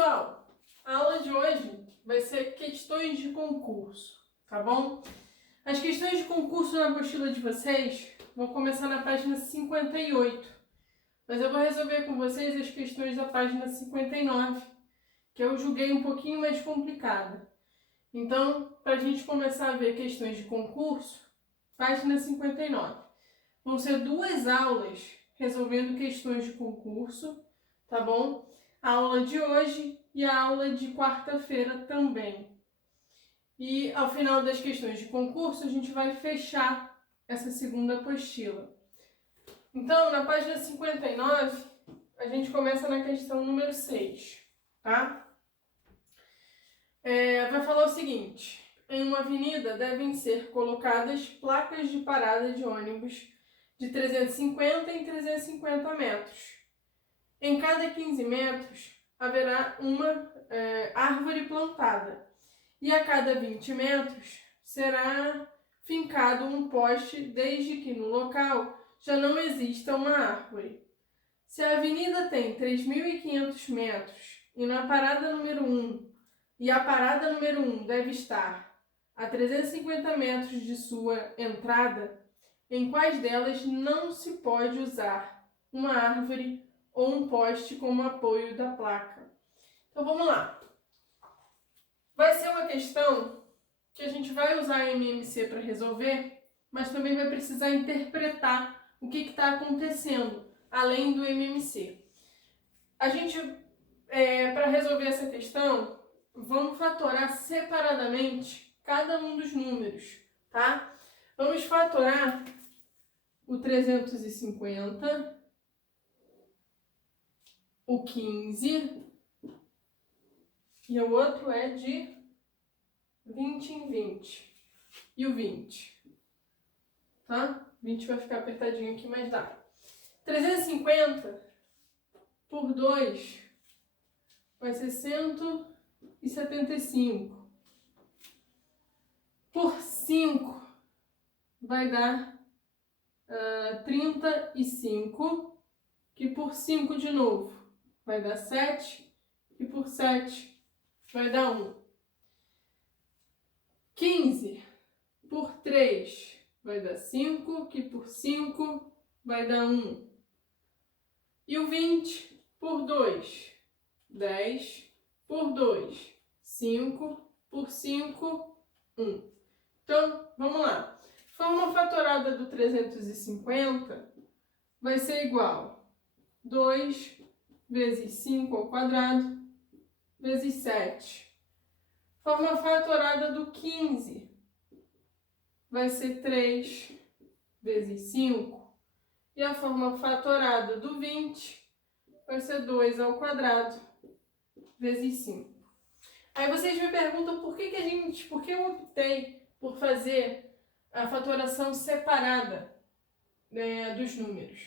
pessoal, a aula de hoje vai ser questões de concurso, tá bom? As questões de concurso na apostila de vocês vão começar na página 58, mas eu vou resolver com vocês as questões da página 59, que eu julguei um pouquinho mais complicada. Então, para a gente começar a ver questões de concurso, página 59. Vão ser 2 aulas resolvendo questões de concurso, tá bom? A aula de hoje e a aula de quarta-feira também. E ao final das questões de concurso, a gente vai fechar essa segunda apostila. Então, na página 59, a gente começa na questão número 6, tá? Vai falar o seguinte: em uma avenida devem ser colocadas placas de parada de ônibus de 350 em 350 metros. Em cada 15 metros haverá uma árvore plantada e a cada 20 metros será fincado um poste, desde que no local já não exista uma árvore. Se a avenida tem 3.500 metros e na parada número 1 e a parada número 1 deve estar a 350 metros de sua entrada, em quais delas não se pode usar uma árvore ou um poste como apoio da placa? Então vamos lá. Vai ser uma questão que a gente vai usar a MMC para resolver, mas também vai precisar interpretar o que está acontecendo, além do MMC. A gente, para resolver essa questão, vamos fatorar separadamente cada um dos números, tá? Vamos fatorar o 350, o 15, e o outro é de 20 em 20, e o 20, tá? 20 vai ficar apertadinho aqui, mas dá. 350 por 2 vai ser 175. Por 5 vai dar 35, que por 5 de novo vai dar 7, e por 7 vai dar 1. 15 por 3 vai dar 5, que por 5 vai dar 1. E o 20 por 2, 10, por 2, 5, por 5, 1. Então, vamos lá. Forma fatorada do 350 vai ser igual a 2 vezes 5 ao quadrado vezes 7. Forma fatorada do 15 vai ser 3 vezes 5. E a forma fatorada do 20 vai ser 2 ao quadrado vezes 5. Aí vocês me perguntam por que eu optei por fazer a fatoração separada, né, dos números.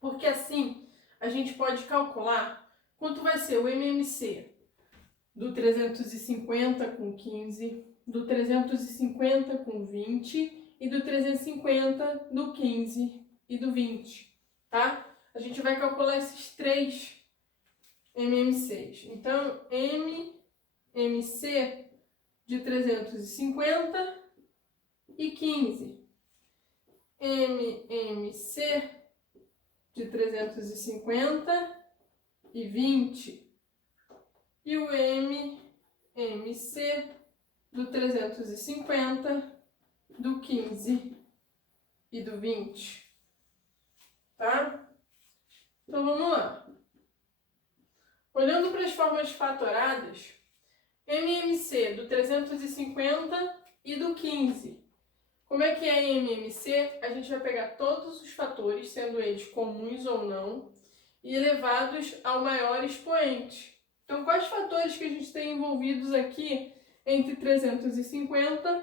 Porque assim a gente pode calcular quanto vai ser o MMC do 350 com 15, do 350 com 20 e do 350 do 15 e do 20, tá? A gente vai calcular esses 3 MMCs. Então, MMC de 350 e 15. MMC de 350 e 20. E o MMC do 350, do 15 e do 20. Tá? Então vamos lá. Olhando para as formas fatoradas, MMC do 350 e do 15. Como é que é MMC? A gente vai pegar todos os fatores, sendo eles comuns ou não, e elevados ao maior expoente. Então, quais fatores que a gente tem envolvidos aqui entre 350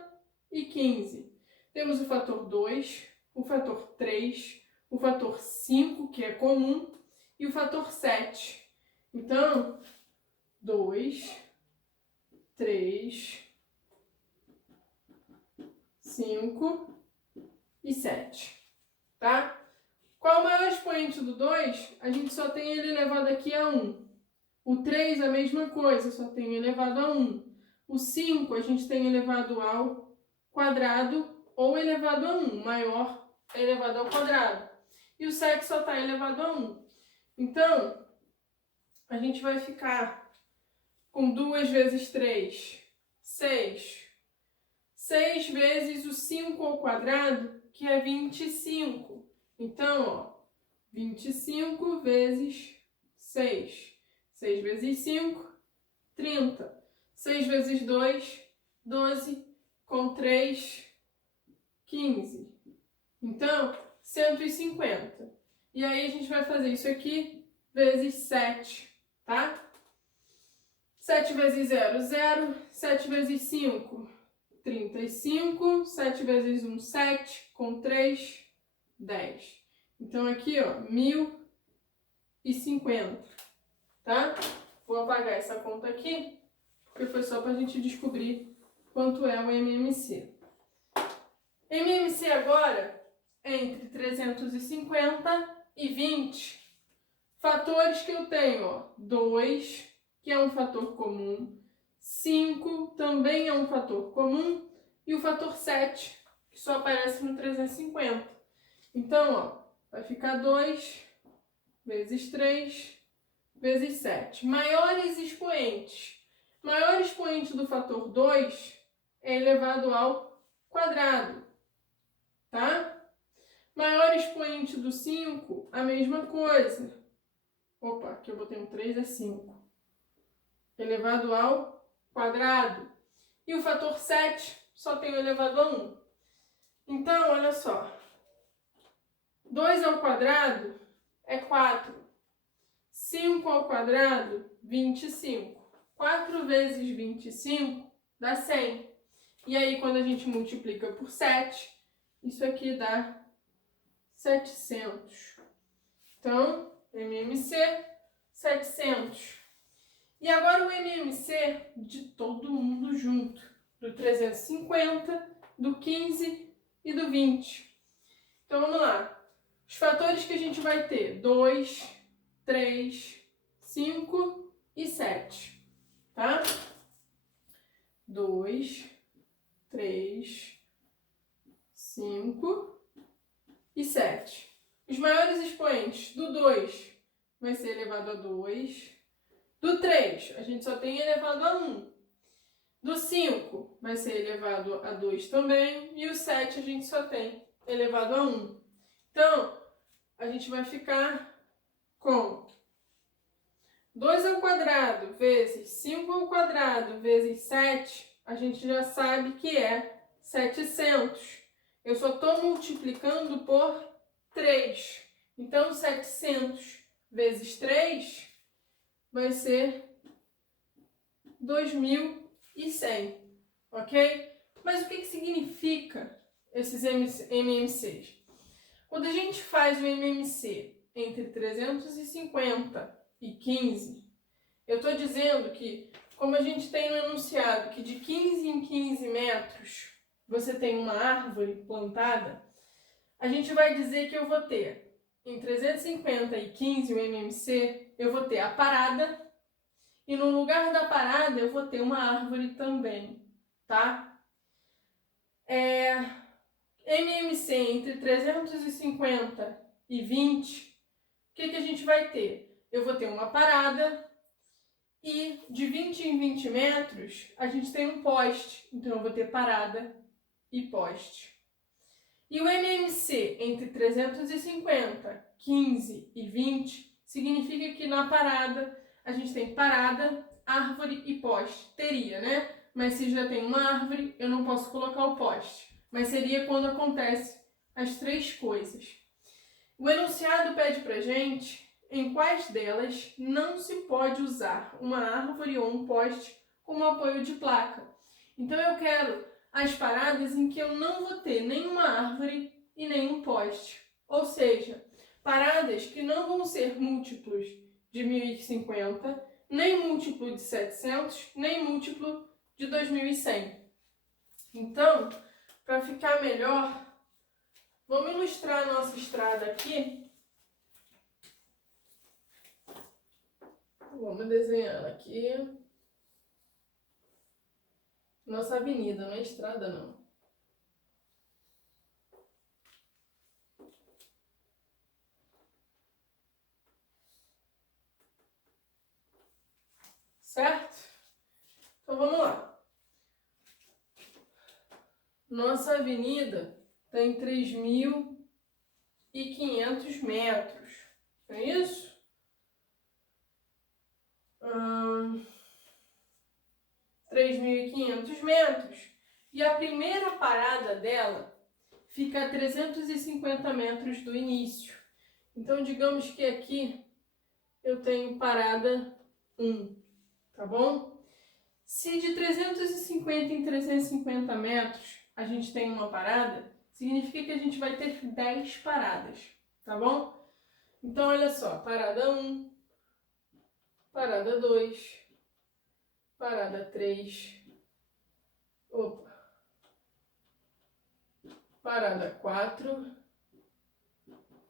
e 15? Temos o fator 2, o fator 3, o fator 5, que é comum, e o fator 7. Então, 2, 3, 5 e 7, tá? Qual é o maior expoente do 2? A gente só tem ele elevado aqui a 1. O 3 a mesma coisa, só tem elevado a 1. O 5 a gente tem elevado ao quadrado ou elevado a 1. Maior é elevado ao quadrado. E o 7 só está elevado a 1. Então, a gente vai ficar com 2 vezes 3, 6. 6 vezes o 5 ao quadrado, que é 25. Então, ó, 25 vezes 6. 6 vezes 5, 30. 6 vezes 2, 12. Com 3, 15. Então, 150. E aí a gente vai fazer isso aqui vezes 7, tá? 7 vezes 0, 0. 7 vezes 5, 35. 7 vezes 1, 7. Com 3, 10. Então, aqui, ó, 1050, tá? Vou apagar essa conta aqui, porque foi só pra gente descobrir quanto é o MMC. MMC agora é entre 350 e 20. Fatores que eu tenho, ó, 2, que é um fator comum, 5 também é um fator comum, e o fator 7, que só aparece no 350. Então, ó, vai ficar 2 vezes 3 vezes 7. Maiores expoentes. Maior expoente do fator 2 é elevado ao quadrado, tá? Maior expoente do 5, a mesma coisa. Opa, aqui eu botei um 3, é 5. Elevado ao quadrado. E o fator 7 só tem o elevado a 1. Então, olha só. 2 ao quadrado é 4. 5 ao quadrado, 25. 4 vezes 25 dá 100. E aí, quando a gente multiplica por 7, isso aqui dá 700. Então, MMC, 700. E agora o MMC de todo mundo junto. Do 350, do 15 e do 20. Então, vamos lá. Os fatores que a gente vai ter: 2, 3, 5 e 7. Tá? 2, 3, 5 e 7. Os maiores expoentes do 2 vai ser elevado a 2. Do 3, a gente só tem elevado a 1. Do 5 vai ser elevado a 2 também. E o 7 a gente só tem elevado a 1. Então, a gente vai ficar com 2 ao quadrado vezes 5 ao quadrado vezes 7, a gente já sabe que é 700. Eu só estou multiplicando por 3. Então, 700 vezes 3 vai ser 2.100, ok? Mas o que significa esses MMCs? Quando a gente faz o MMC entre 350 e 15, eu estou dizendo que, como a gente tem no enunciado que de 15 em 15 metros você tem uma árvore plantada, a gente vai dizer que eu vou ter, em 350 e 15 o MMC, eu vou ter a parada, e no lugar da parada eu vou ter uma árvore também, tá? MMC entre 350 e 20, o que a gente vai ter? Eu vou ter uma parada e de 20 em 20 metros a gente tem um poste, então eu vou ter parada e poste. E o MMC entre 350, 15 e 20 significa que na parada a gente tem parada, árvore e poste. Teria, né? Mas se já tem uma árvore, eu não posso colocar o poste. Mas seria quando acontece as três coisas. O enunciado pede pra gente em quais delas não se pode usar uma árvore ou um poste como apoio de placa. Então eu quero as paradas em que eu não vou ter nenhuma árvore e nenhum poste. Ou seja, paradas que não vão ser múltiplos de 1050, nem múltiplo de 700, nem múltiplo de 2100. Então, para ficar melhor, vamos ilustrar a nossa estrada aqui. Vamos desenhar aqui. Nossa avenida, não é estrada, não. Certo? Então vamos lá. Nossa avenida tem 3.500 metros. Não é isso? 3.500 metros. E a primeira parada dela fica a 350 metros do início. Então, digamos que aqui eu tenho parada 1, tá bom? Se de 350 em 350 metros a gente tem uma parada, significa que a gente vai ter 10 paradas, tá bom? Então, olha só, parada 1, parada 2, parada 3, parada 4,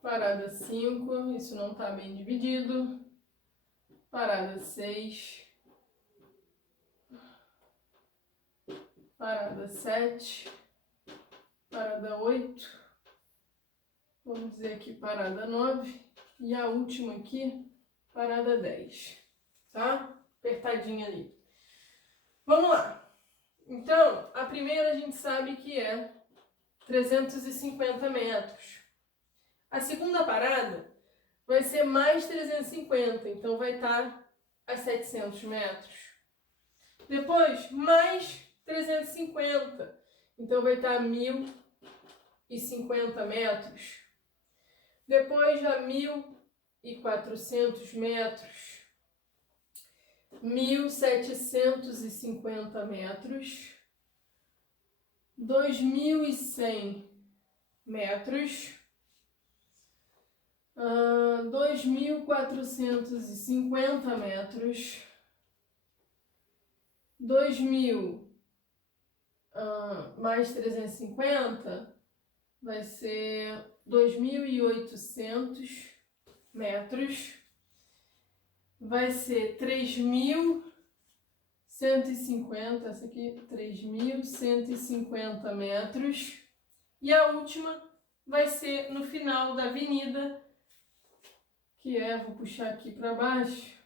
parada 5, isso não está bem dividido, parada 6, parada 7, parada 8, vamos dizer aqui parada 9 e a última aqui, parada 10, tá? Apertadinha ali. Vamos lá. Então, a primeira a gente sabe que é 350 metros. A segunda parada vai ser mais 350, então vai estar a 700 metros. Depois, mais 350, então vai estar a 1.050 metros. Depois, já 1.400 metros. 1.750 metros. 2.100 metros. 2.450 metros, 2.000 mais 350 vai ser 2.800 metros, vai ser 3.150, essa aqui, 3.150 metros, e a última vai ser no final da avenida, que é, vou puxar aqui para baixo,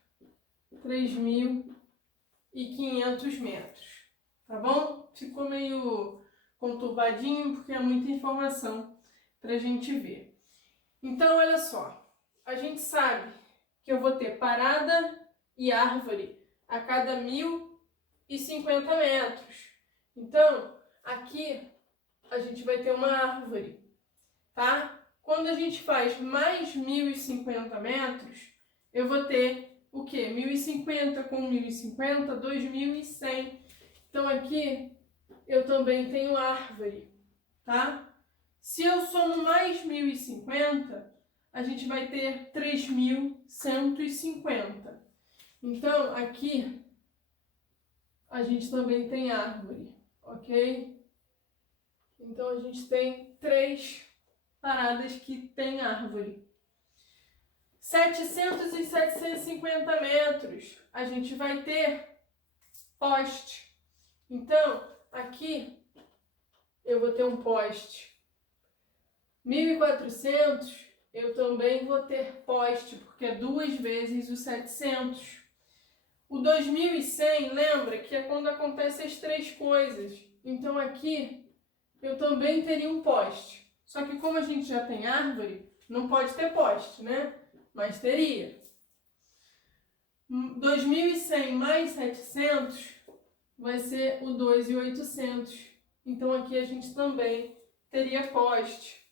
3.500 metros, tá bom? Ficou meio conturbadinho porque é muita informação para a gente ver. Então, olha só, a gente sabe que eu vou ter parada e árvore a cada 1.050 metros. Então, aqui a gente vai ter uma árvore, tá? Quando a gente faz mais 1.050 metros, eu vou ter o quê? 1.050 com 1.050, 2.100. Então, aqui eu também tenho árvore, tá? Se eu somo mais 1.050, a gente vai ter 3.150. Então, aqui a gente também tem árvore, ok? Então, a gente tem 3 paradas que tem árvore. 700 e 750 metros, a gente vai ter poste. Então, aqui eu vou ter um poste. 1.400, eu também vou ter poste, porque é 2 vezes o 700. O 2.100, lembra que é quando acontecem as 3 coisas. Então, aqui eu também teria um poste. Só que como a gente já tem árvore, não pode ter poste, né? Mas teria. 2.100 mais 700 vai ser o 2.800. Então, aqui a gente também teria poste.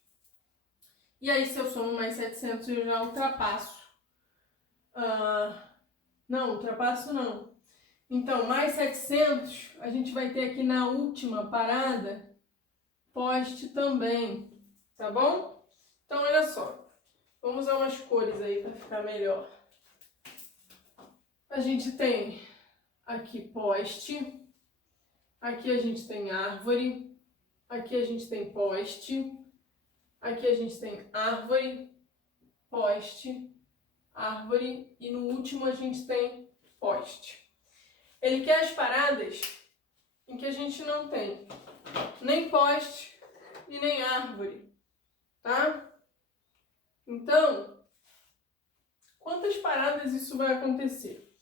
E aí, se eu somo mais 700, eu já ultrapasso. Não, ultrapasso não. Então, mais 700, a gente vai ter aqui na última parada, poste também. Tá bom? Então, olha só. Vamos usar umas cores aí para ficar melhor. A gente tem aqui poste, aqui a gente tem árvore, aqui a gente tem poste, aqui a gente tem árvore, poste, árvore e no último a gente tem poste. Ele quer as paradas em que a gente não tem nem poste e nem árvore, tá? Então, quantas paradas isso vai acontecer?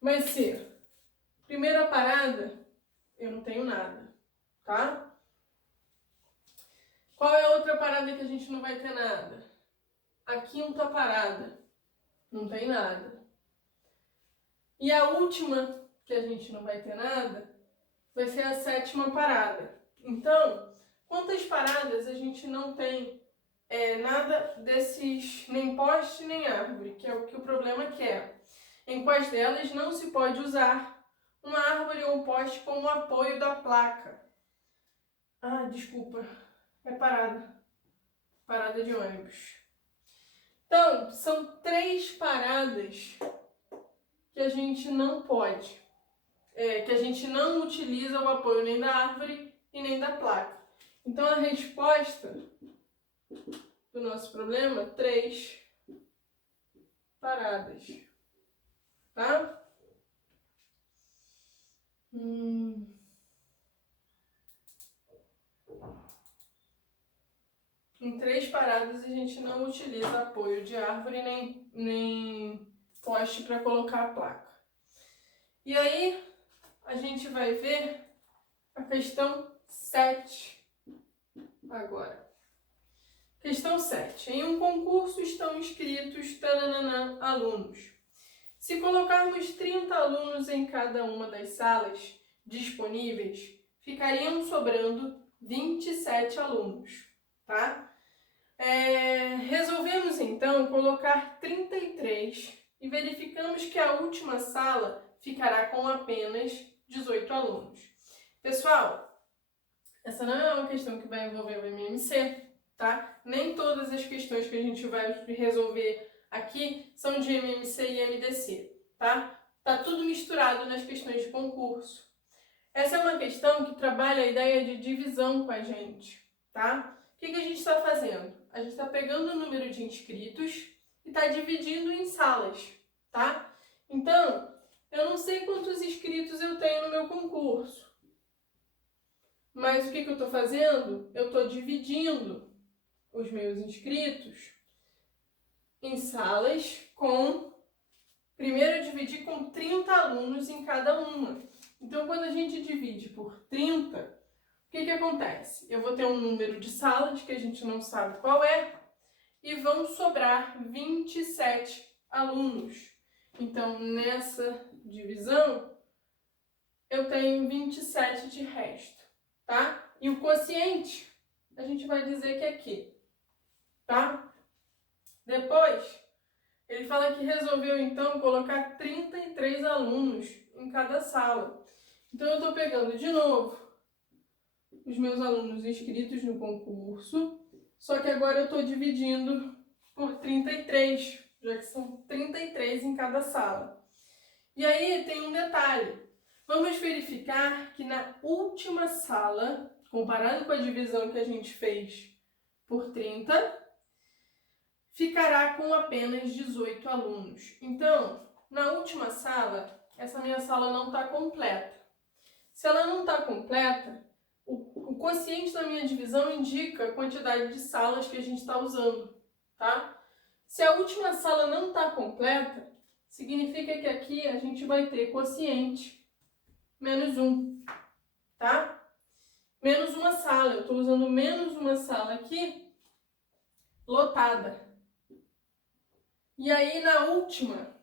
Vai ser, primeira parada, eu não tenho nada, tá? Qual é a outra parada que a gente não vai ter nada? A quinta parada, não tem nada. E a última, que a gente não vai ter nada, vai ser a sétima parada. Então, quantas paradas a gente não tem nada desses, nem poste nem árvore, que é o que o problema quer. Em quais delas não se pode usar uma árvore ou um poste como apoio da placa? Ah, desculpa, é parada. Parada de ônibus. Então, são 3 paradas que a gente não pode, que a gente não utiliza o apoio nem da árvore e nem da placa. Então, a resposta do nosso problema, 3 paradas, tá? Em 3 paradas a gente não utiliza apoio de árvore nem poste para colocar a placa. E aí, a gente vai ver a questão 7 agora. Questão 7. Em um concurso estão inscritos alunos. Se colocarmos 30 alunos em cada uma das salas disponíveis, ficariam sobrando 27 alunos, tá? Resolvemos então colocar 33 e verificamos que a última sala ficará com apenas 18 alunos. Pessoal, essa não é uma questão que vai envolver o MMC, tá? Nem todas as questões que a gente vai resolver aqui são de MMC e MDC, tá? Tá tudo misturado nas questões de concurso. Essa é uma questão que trabalha a ideia de divisão com a gente, tá? O que a gente está fazendo? A gente está pegando o número de inscritos e está dividindo em salas, tá? Então, eu não sei quantos inscritos eu tenho no meu concurso, mas o que eu estou fazendo? Eu estou dividindo os meus inscritos em salas com... Primeiro eu dividi com 30 alunos em cada uma. Então, quando a gente divide por 30, o que acontece? Eu vou ter um número de salas que a gente não sabe qual é e vão sobrar 27 alunos. Então, nessa divisão, eu tenho 27 de resto, tá? E o quociente, a gente vai dizer que é Q, tá? Depois, ele fala que resolveu, então, colocar 33 alunos em cada sala. Então, eu estou pegando de novo os meus alunos inscritos no concurso, só que agora eu estou dividindo por 33, já que são 33 em cada sala. E aí tem um detalhe. Vamos verificar que na última sala, comparado com a divisão que a gente fez por 30, ficará com apenas 18 alunos. Então, na última sala, essa minha sala não está completa. Se ela não está completa, o quociente da minha divisão indica a quantidade de salas que a gente está usando, tá? Se a última sala não está completa, significa que aqui a gente vai ter quociente menos 1, tá? Menos uma sala, eu estou usando menos uma sala aqui, lotada. E aí na última,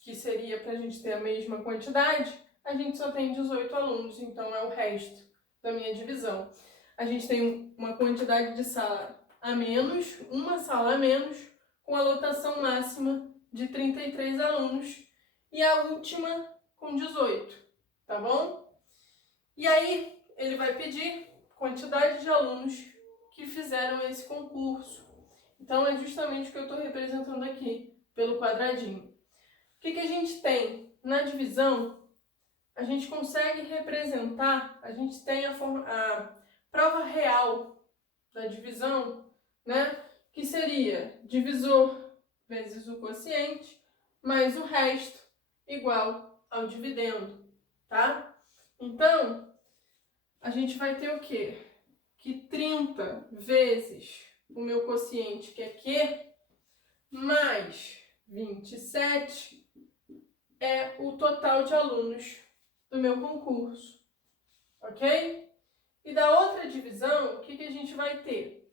que seria para a gente ter a mesma quantidade, a gente só tem 18 alunos, então é o resto da minha divisão. A gente tem uma quantidade de sala a menos, uma sala a menos, com a lotação máxima de 33 alunos e a última com 18, tá bom? E aí ele vai pedir quantidade de alunos que fizeram esse concurso. Então é justamente o que eu estou representando aqui pelo quadradinho. O que a gente tem na divisão? A gente consegue representar, a gente tem a prova real da divisão, né? Que seria divisor vezes o quociente, mais o resto igual ao dividendo, tá? Então, a gente vai ter o quê? Que 30 vezes o meu quociente, que é Q, mais 27 é o total de alunos do meu concurso, ok? E da outra divisão, o que a gente vai ter?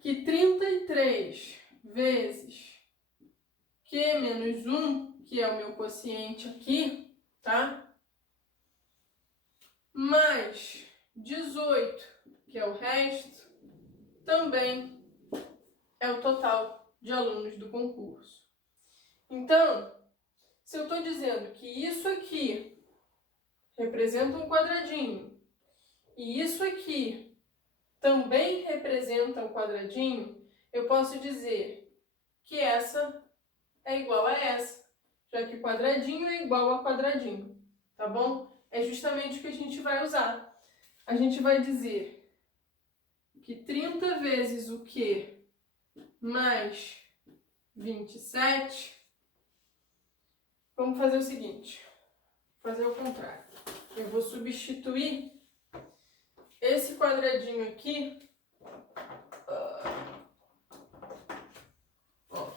Que 33 vezes Q menos 1, que é o meu quociente aqui, tá? Mais 18, que é o resto, também é o total de alunos do concurso. Então, se eu estou dizendo que isso aqui representa um quadradinho e isso aqui também representa um quadradinho, eu posso dizer que essa é igual a essa, já que quadradinho é igual a quadradinho, tá bom? É justamente o que a gente vai usar. A gente vai dizer que 30 vezes o Q mais 27. Vamos fazer o seguinte, fazer o contrário. Eu vou substituir esse quadradinho aqui, ó,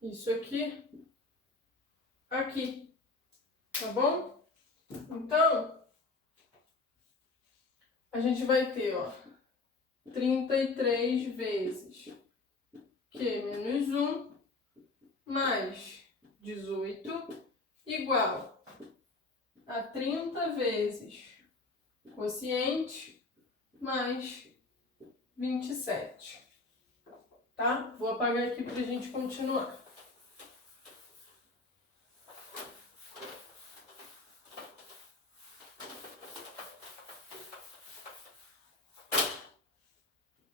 isso aqui, aqui, tá bom? Então, a gente vai ter, ó, 33 vezes Q menos 1 mais 18 igual a 30 vezes quociente mais 27, tá? Vou apagar aqui para a gente continuar.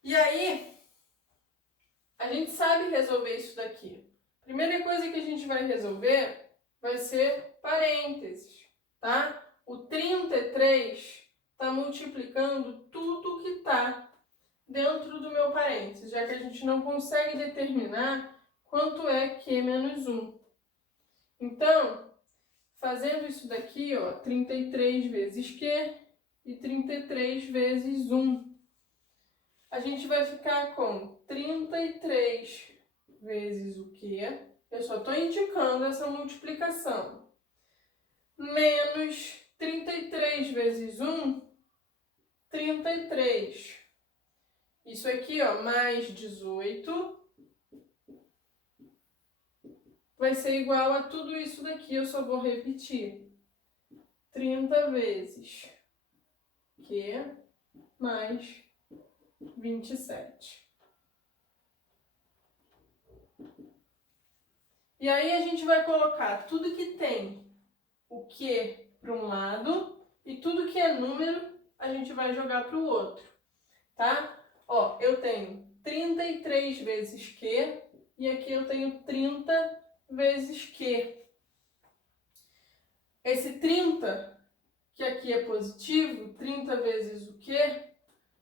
E aí, a gente sabe resolver isso daqui. Primeira coisa que a gente vai resolver vai ser parênteses, tá? O 33 está multiplicando tudo que está dentro do meu parênteses, já que a gente não consegue determinar quanto é Q menos 1. Então, fazendo isso daqui, ó, 33 vezes Q e 33 vezes 1. A gente vai ficar com 33 vezes o Q, eu só estou indicando essa multiplicação, menos 33 vezes 1, 33. Isso aqui, ó, mais 18, vai ser igual a tudo isso daqui, eu só vou repetir. 30 vezes Q mais 27. E aí a gente vai colocar tudo que tem o Q para um lado e tudo que é número a gente vai jogar para o outro, tá? Ó, eu tenho 33 vezes Q e aqui eu tenho 30 vezes Q. Esse 30, que aqui é positivo, 30 vezes o Q,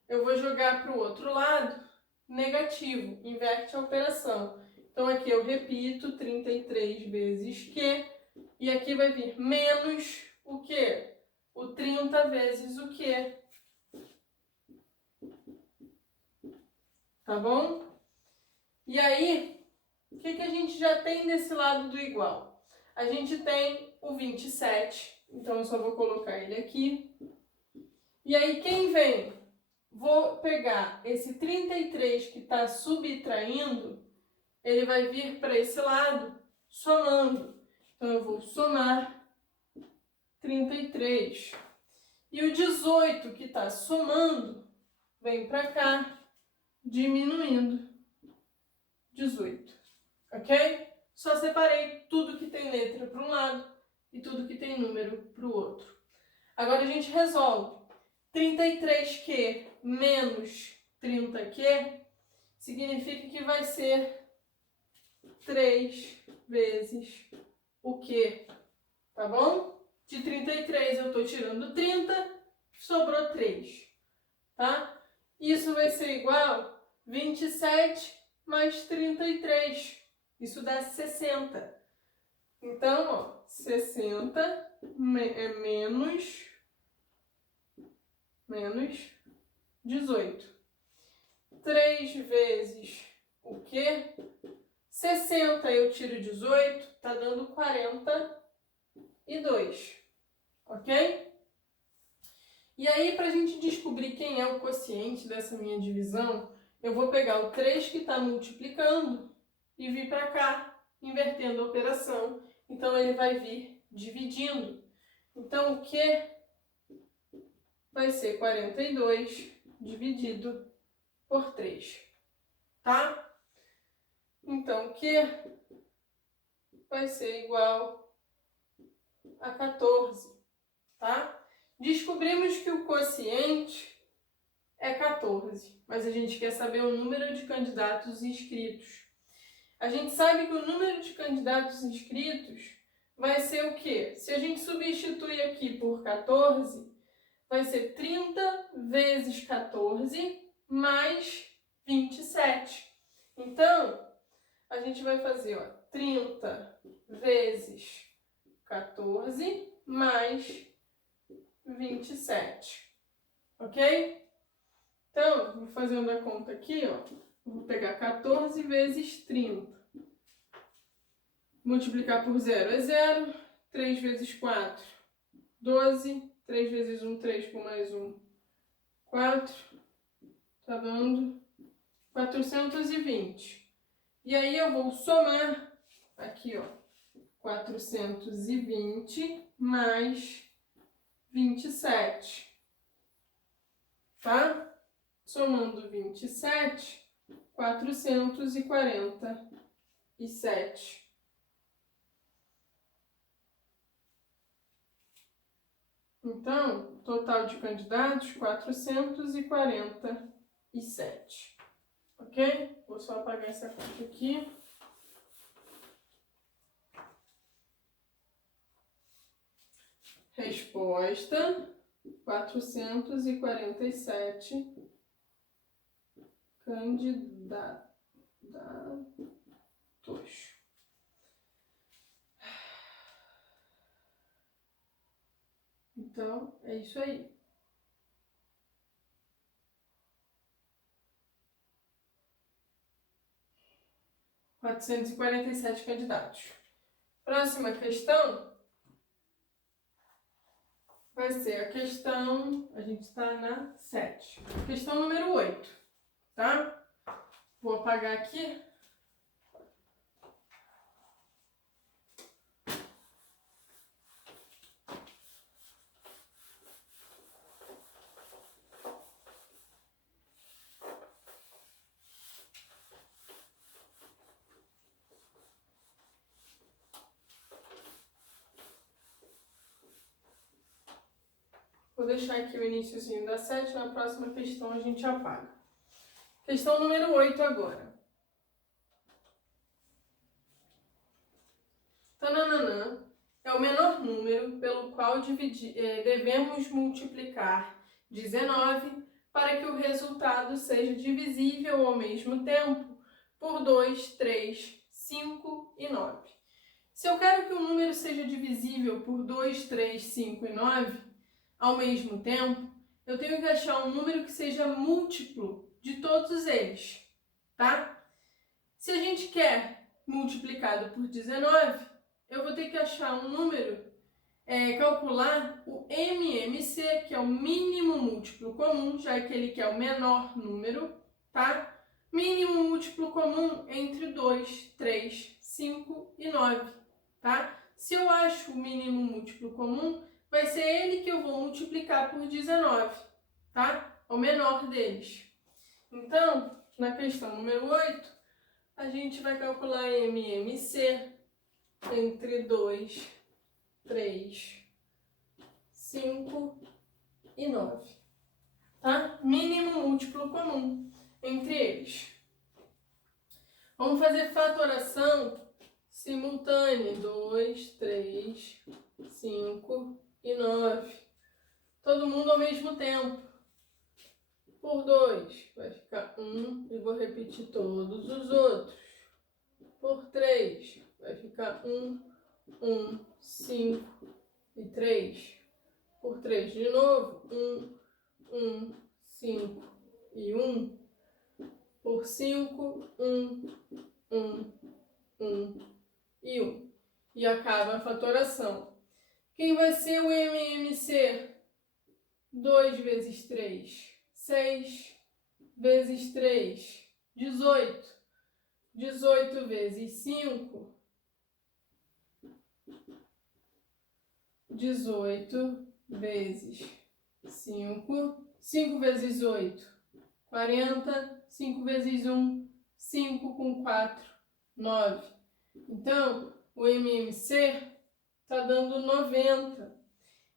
eu vou jogar para o outro lado negativo, inverte a operação. Então aqui eu repito 33 vezes Q e aqui vai vir menos o Q? O 30 vezes o Q. Tá bom? E aí, o que a gente já tem desse lado do igual? A gente tem o 27, então eu só vou colocar ele aqui. E aí quem vem? Vou pegar esse 33 que está subtraindo, ele vai vir para esse lado, somando. Então eu vou somar 33. E o 18 que está somando, vem para cá, diminuindo 18. Ok? Só separei tudo que tem letra para um lado e tudo que tem número para o outro. Agora a gente resolve. 33Q menos 30Q significa que vai ser 3 vezes o Q, tá bom? De 33 eu estou tirando 30, sobrou 3, tá? Isso vai ser igual 27 mais 33. Isso dá 60. Então, ó, 60 é menos 18. 3 vezes o quê? 60 eu tiro 18, tá dando 42. Ok? E aí, para a gente descobrir quem é o quociente dessa minha divisão, eu vou pegar o 3 que está multiplicando e vir para cá, invertendo a operação. Então, ele vai vir dividindo. Então, o que vai ser 42 dividido por 3, tá? Então, o que vai ser igual a 14, tá? Descobrimos que o quociente é 14, mas a gente quer saber o número de candidatos inscritos. A gente sabe que o número de candidatos inscritos vai ser o quê? Se a gente substitui aqui por 14, vai ser 30 vezes 14 mais 27. Então, a gente vai fazer, ó, 30 vezes 14 mais 27. Ok? Então, vou fazendo a conta aqui, ó. Vou pegar 14 vezes 30. Multiplicar por 0 é 0. 3 vezes 4, 12. 3 vezes 1, 3 por mais 1, 4. Tá dando 420. E aí eu vou somar aqui, ó. 420 mais 27. Tá? Somando 27, 447. Então, total de candidatos, 447. Ok? Vou só apagar essa conta aqui. Resposta: 447 candidatos. Então, é isso aí. (447 candidatos). Próxima questão vai ser a questão, a gente está na 7. Questão número 8, tá? Vou apagar aqui. Vou deixar aqui o iniciozinho da 7, na próxima questão a gente apaga. Questão número 8 agora. Tananã é o menor número pelo qual devemos multiplicar 19 para que o resultado seja divisível ao mesmo tempo por 2, 3, 5 e 9. Se eu quero que um número seja divisível por 2, 3, 5 e 9 ao mesmo tempo, eu tenho que achar um número que seja múltiplo de todos eles, tá? Se a gente quer multiplicado por 19, eu vou ter que achar um número, calcular o MMC, que é o mínimo múltiplo comum, já que ele quer o menor número, tá? Mínimo múltiplo comum entre 2, 3, 5 e 9, tá? Se eu acho o mínimo múltiplo comum, vai ser ele que eu vou multiplicar por 19, tá? O menor deles. Então, na questão número 8, a gente vai calcular MMC entre 2, 3, 5 e 9, tá? Mínimo múltiplo comum entre eles. Vamos fazer fatoração simultânea. 2, 3, 5 e 9. Todo mundo ao mesmo tempo. por 2 vai ficar 1 e vou repetir todos os outros. Por 3 vai ficar 1, 1, 5 e 3. Por 3 de novo, 1, 1, 5 e 1. Por 5, 1, 1, 1 e 1. E acaba a fatoração. Quem vai ser o MMC? 2 vezes 3, 6 vezes 3, 18. 18 vezes 5, 18 vezes 5, 5 vezes 8, 40, 5 vezes 1, 5 com 4, 9. Então, o MMC está dando 90.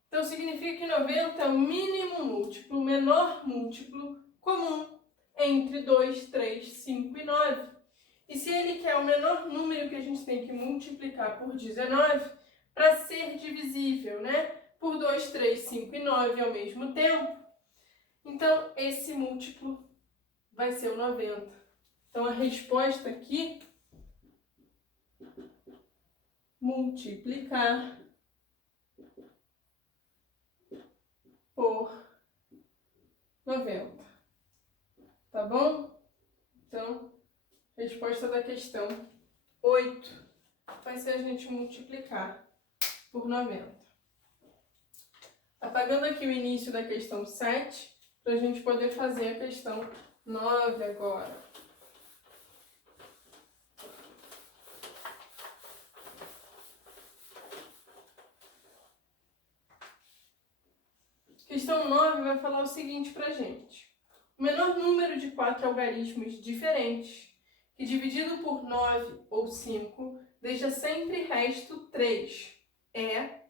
Então, significa que 90 é o mínimo múltiplo, o menor múltiplo comum entre 2, 3, 5 e 9. E se ele quer o menor número que a gente tem que multiplicar por 19, para ser divisível, né? Por 2, 3, 5 e 9 ao mesmo tempo, então esse múltiplo vai ser o 90. Então, a resposta aqui, multiplicar por 90. Tá bom? Então, resposta da questão 8 vai ser a gente multiplicar por 90. Apagando aqui o início da questão 7, para a gente poder fazer a questão 9 agora. Questão 9 vai falar o seguinte para a gente. O menor número de 4 algarismos diferentes, que dividido por 9 ou 5, deixa sempre resto 3, é...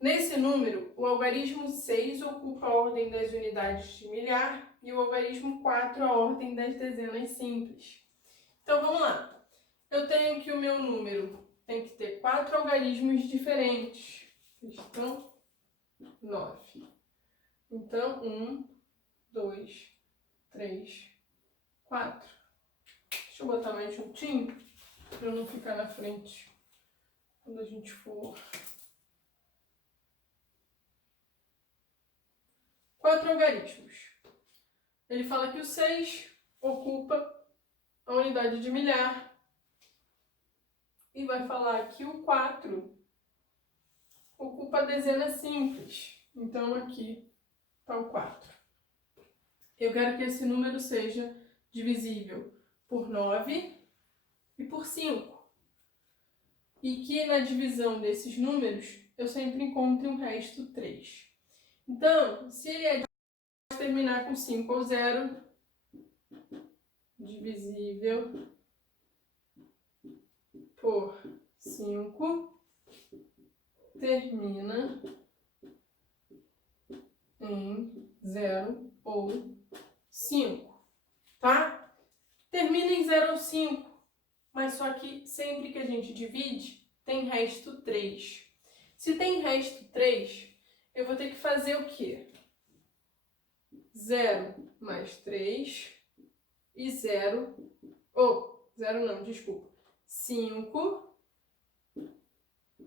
Nesse número, o algarismo 6 ocupa a ordem das unidades de milhar e o algarismo 4 a ordem das dezenas simples. Então, vamos lá. Eu tenho que o meu número tem que ter 4 algarismos diferentes. Questão 9. Então, 1, 2, 3, 4. Deixa eu botar mais juntinho, para eu não ficar na frente quando a gente for. 4 algarismos. Ele fala que o 6 ocupa a unidade de milhar. E vai falar que o 4 ocupa a dezena simples. Então, aqui está o 4. Eu quero que esse número seja divisível por 9 e por 5. E que na divisão desses números eu sempre encontre um resto 3. Então, se ele é terminar com 5 ou 0, divisível por 5, termina em 0 ou 5, tá? Termina em 0 ou 5, mas só que sempre que a gente divide, tem resto 3. Se tem resto 3, eu vou ter que fazer o quê? 0 mais 3 e 0, 0 não, desculpa, 5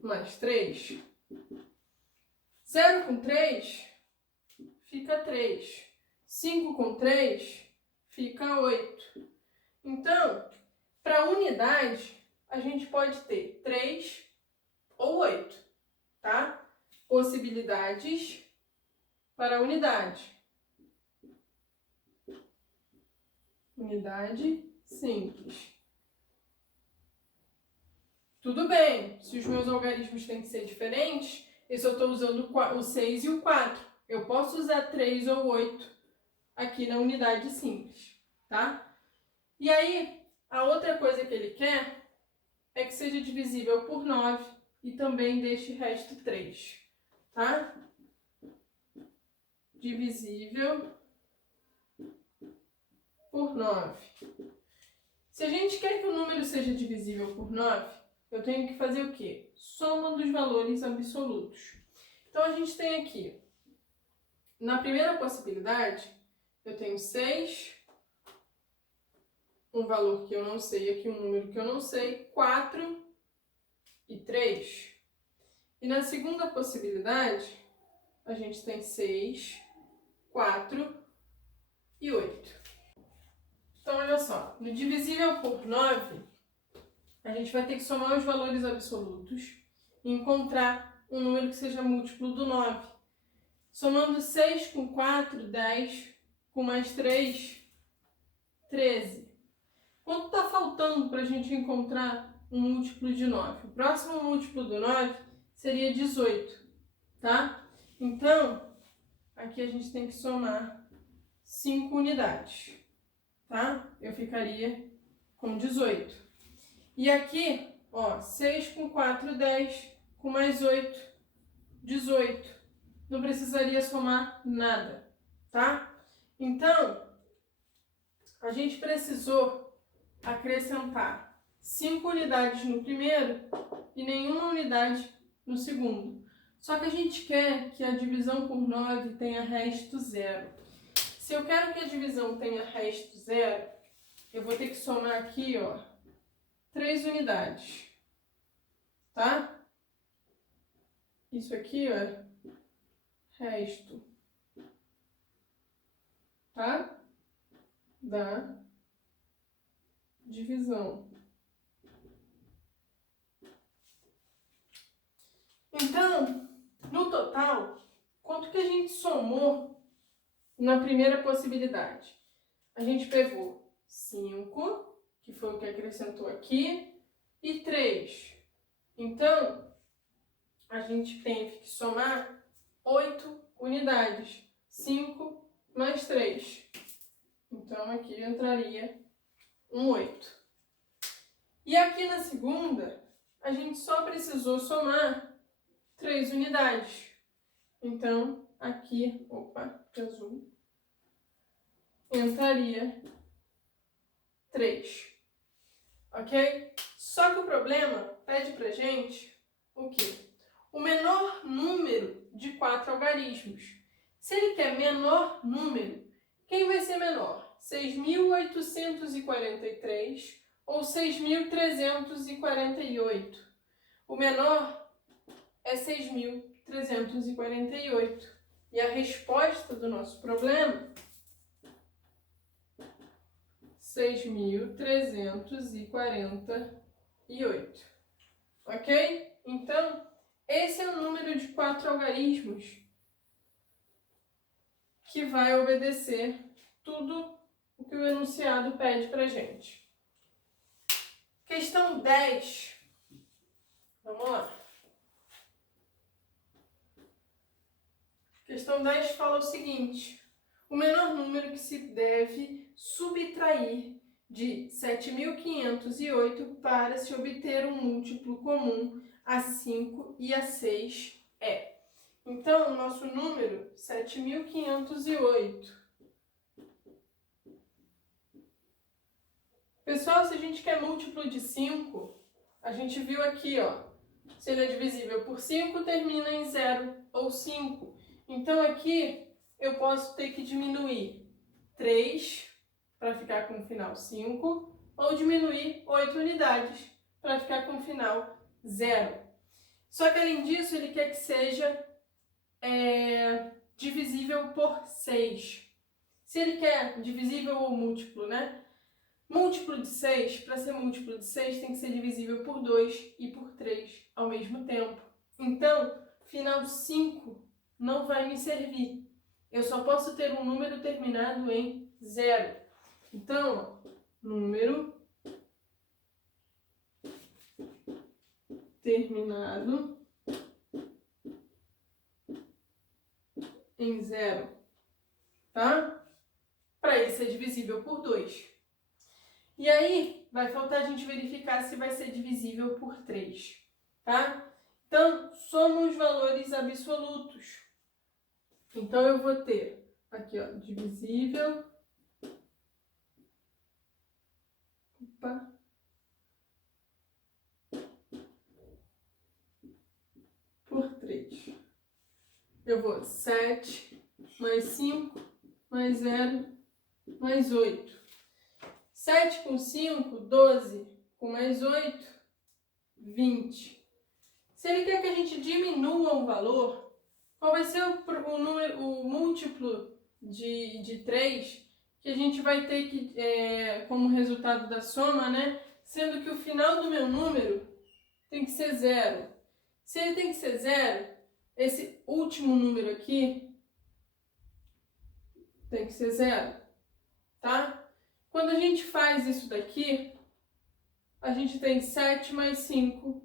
mais 3. 0 com 3 fica 3. 5 com 3 fica 8. Então, para unidade, a gente pode ter 3 ou 8, tá? Possibilidades para unidade. Unidade simples. Tudo bem, se os meus algarismos têm que ser diferentes, eu só estou usando o 6 e o 4. Eu posso usar 3 ou 8 aqui na unidade simples, tá? E aí, a outra coisa que ele quer é que seja divisível por 9 e também deixe resto 3, tá? Divisível por 9. Se a gente quer que o número seja divisível por 9, eu tenho que fazer o quê? Soma dos valores absolutos. Então, a gente tem aqui, na primeira possibilidade, eu tenho 6, um valor que eu não sei, aqui um número que eu não sei, 4 e 3. E na segunda possibilidade, a gente tem 6, 4 e 8. Então, olha só, no divisível por 9, a gente vai ter que somar os valores absolutos e encontrar um número que seja múltiplo do 9. Somando 6 com 4, 10, com mais 3, 13. Quanto está faltando para a gente encontrar um múltiplo de 9? O próximo múltiplo do 9 seria 18, tá? Então, aqui a gente tem que somar 5 unidades, tá? Eu ficaria com 18. E aqui, ó, 6 com 4, 10, com mais 8, 18. Não precisaria somar nada, tá? Então, a gente precisou acrescentar 5 unidades no primeiro e nenhuma unidade no segundo. Só que a gente quer que a divisão por 9 tenha resto zero. Se eu quero que a divisão tenha resto zero, eu vou ter que somar aqui, ó, 3 unidades, tá? Isso aqui, ó, resto, tá? Da divisão. Então, no total, quanto que a gente somou na primeira possibilidade? A gente pegou 5, que foi o que acrescentou aqui, e 3. Então, a gente tem que somar 8 unidades. 5 mais 3. Então, aqui entraria um 8. E aqui na segunda, a gente só precisou somar 3 unidades. Então, aqui, opa, que azul, entraria 3. Ok? Só que o problema pede pra gente o quê? O menor número de 4 algarismos. Se ele quer menor número, quem vai ser menor? 6.843 ou 6.348? O menor é 6.348. E a resposta do nosso problema, 6.348. Ok? Então, esse é o número de 4 algarismos que vai obedecer tudo o que o enunciado pede pra gente. Questão 10. Vamos lá. Questão 10 fala o seguinte: o menor número que se deve subtrair de 7.508 para se obter um múltiplo comum a 5 e a 6 é. Então, o nosso número, 7.508. Pessoal, se a gente quer múltiplo de 5, a gente viu aqui, ó, se ele é divisível por 5, termina em 0 ou 5. Então, aqui eu posso ter que diminuir 3 para ficar com o final 5, ou diminuir 8 unidades para ficar com o final 0. Só que, além disso, ele quer que seja divisível por 6. Se ele quer divisível ou múltiplo, né? Múltiplo de 6, para ser múltiplo de 6, tem que ser divisível por 2 e por 3 ao mesmo tempo. Então, final 5 não vai me servir. Eu só posso ter um número terminado em 0. Então, ó, número terminado em 0, tá? Para ele ser divisível por 2. E aí, vai faltar a gente verificar se vai ser divisível por 3, tá? Então, soma os valores absolutos. Então, eu vou ter aqui, ó, divisível por 3. Eu vou 7 mais 5 mais 0 mais 8. 7 com 5, 12. Com mais 8, 20. Se ele quer que a gente diminua um valor, qual vai ser o múltiplo de 3 que a gente vai ter que, como resultado da soma, né? Sendo que o final do meu número tem que ser 0. Se ele tem que ser 0, esse último número aqui tem que ser 0, tá? Quando a gente faz isso daqui, a gente tem 7 mais 5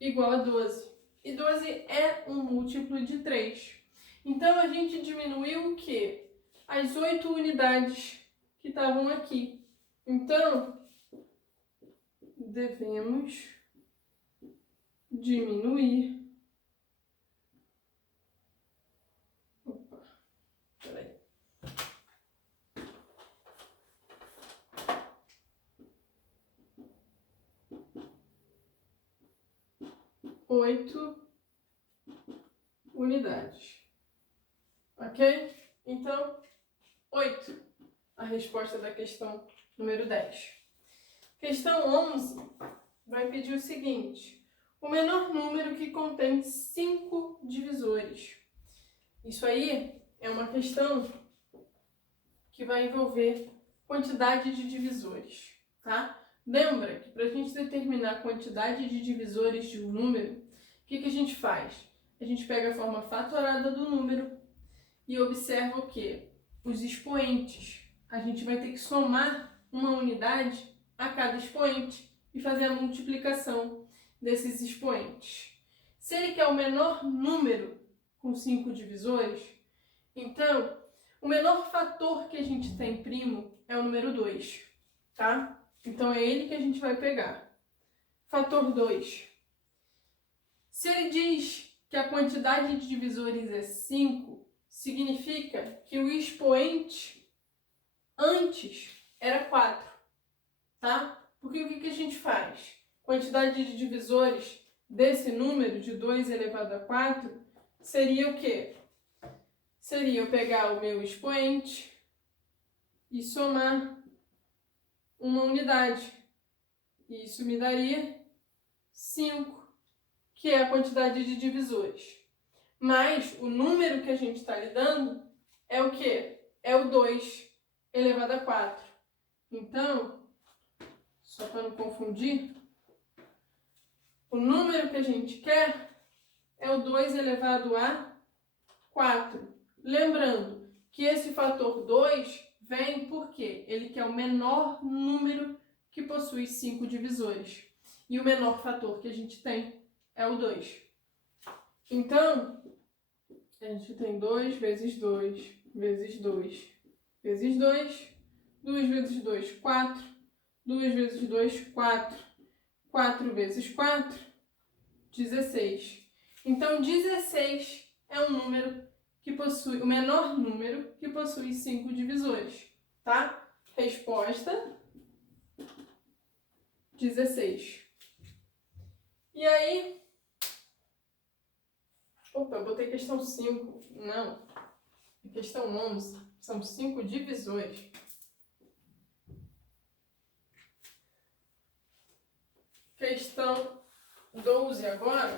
igual a 12. E 12 é um múltiplo de 3. Então, a gente diminuiu o quê? As 8 unidades que estavam aqui. Então, devemos diminuir. Opa, peraí. 8 unidades. Ok? Então, 8. A resposta da questão número 10. Questão 11 vai pedir o seguinte: o menor número que contém 5 divisores. Isso aí é uma questão que vai envolver quantidade de divisores, tá? Lembra que para a gente determinar a quantidade de divisores de um número, o que a gente faz? A gente pega a forma fatorada do número e observa o quê? Os expoentes. A gente vai ter que somar uma unidade a cada expoente e fazer a multiplicação desses expoentes. Se ele quer o menor número com 5 divisores, então o menor fator que a gente tem primo é o número 2, tá? Então é ele que a gente vai pegar. Fator 2. Se ele diz que a quantidade de divisores é 5, significa que o expoente antes era 4, tá? Porque o que a gente faz? Quantidade de divisores desse número de 2 elevado a 4 seria o quê? Seria eu pegar o meu expoente e somar uma unidade. E isso me daria 5, que é a quantidade de divisores. Mas o número que a gente está lidando é o quê? É o 2 elevado a 4. Então, só para não confundir, o número que a gente quer é o 2 elevado a 4. Lembrando que esse fator 2 vem porque ele quer o menor número que possui 5 divisores. E o menor fator que a gente tem é o 2. Então, a gente tem 2 vezes 2 vezes 2 vezes 2. 2 vezes 2, 4. 2 vezes 2, 4. 4 vezes 4, 16. Então, 16 é um número que possui, o menor número que possui 5 divisores, tá? Resposta: 16. E aí... Opa, eu botei questão 5. Não. Questão 11. São 5 divisores. Questão 12 agora.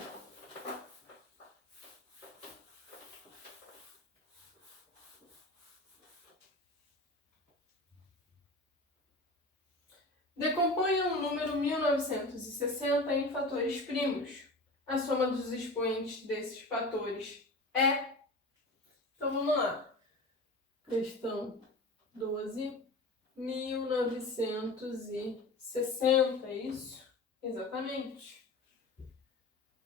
Decomponha um número 1960 em fatores primos. A soma dos expoentes desses fatores é... Então, vamos lá. Questão 12, 1960, é isso? Exatamente.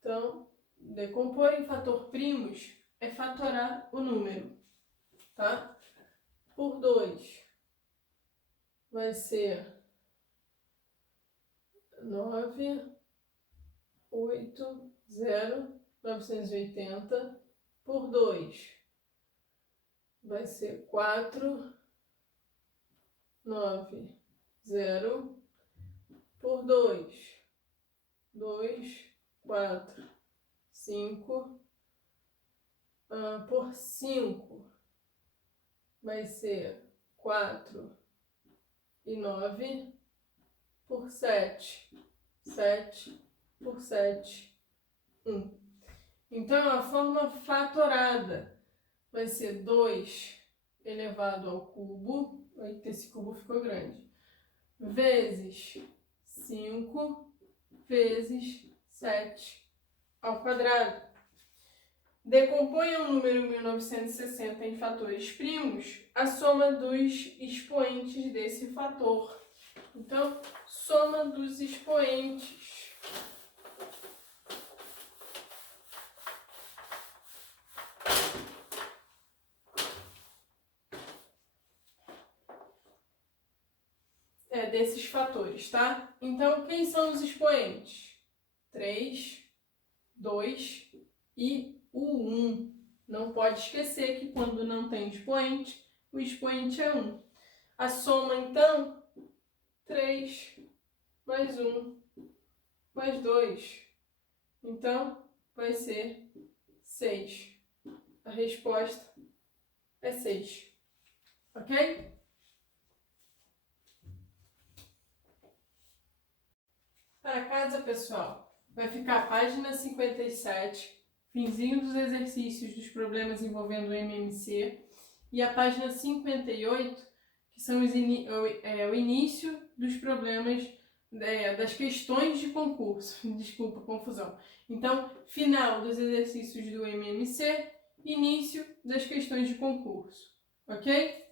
Então, decompor em fator primos é fatorar o número, tá? Por 2 vai ser 980 por 2 vai ser 490 por 2, 4, 5, por 5 vai ser 4 e 9 por 7. 7 por 7, 1. Então, a forma fatorada vai ser 2 elevado ao cubo, eita, esse cubo ficou grande, vezes 5 vezes 7 ao quadrado. Decomponha o número 1960 em fatores primos, a soma dos expoentes desse fator. Então, soma dos expoentes. Desses fatores, tá? Então, quem são os expoentes? 3, 2 e o 1. Não pode esquecer que quando não tem expoente, o expoente é 1. A soma, então, 3 mais 1 mais 2. Então, vai ser 6. A resposta é 6. Ok? Para casa, pessoal, vai ficar a página 57, finzinho dos exercícios dos problemas envolvendo o MMC, e a página 58, que são o início dos problemas, das questões de concurso. Desculpa a confusão. Então, final dos exercícios do MMC, início das questões de concurso. Ok?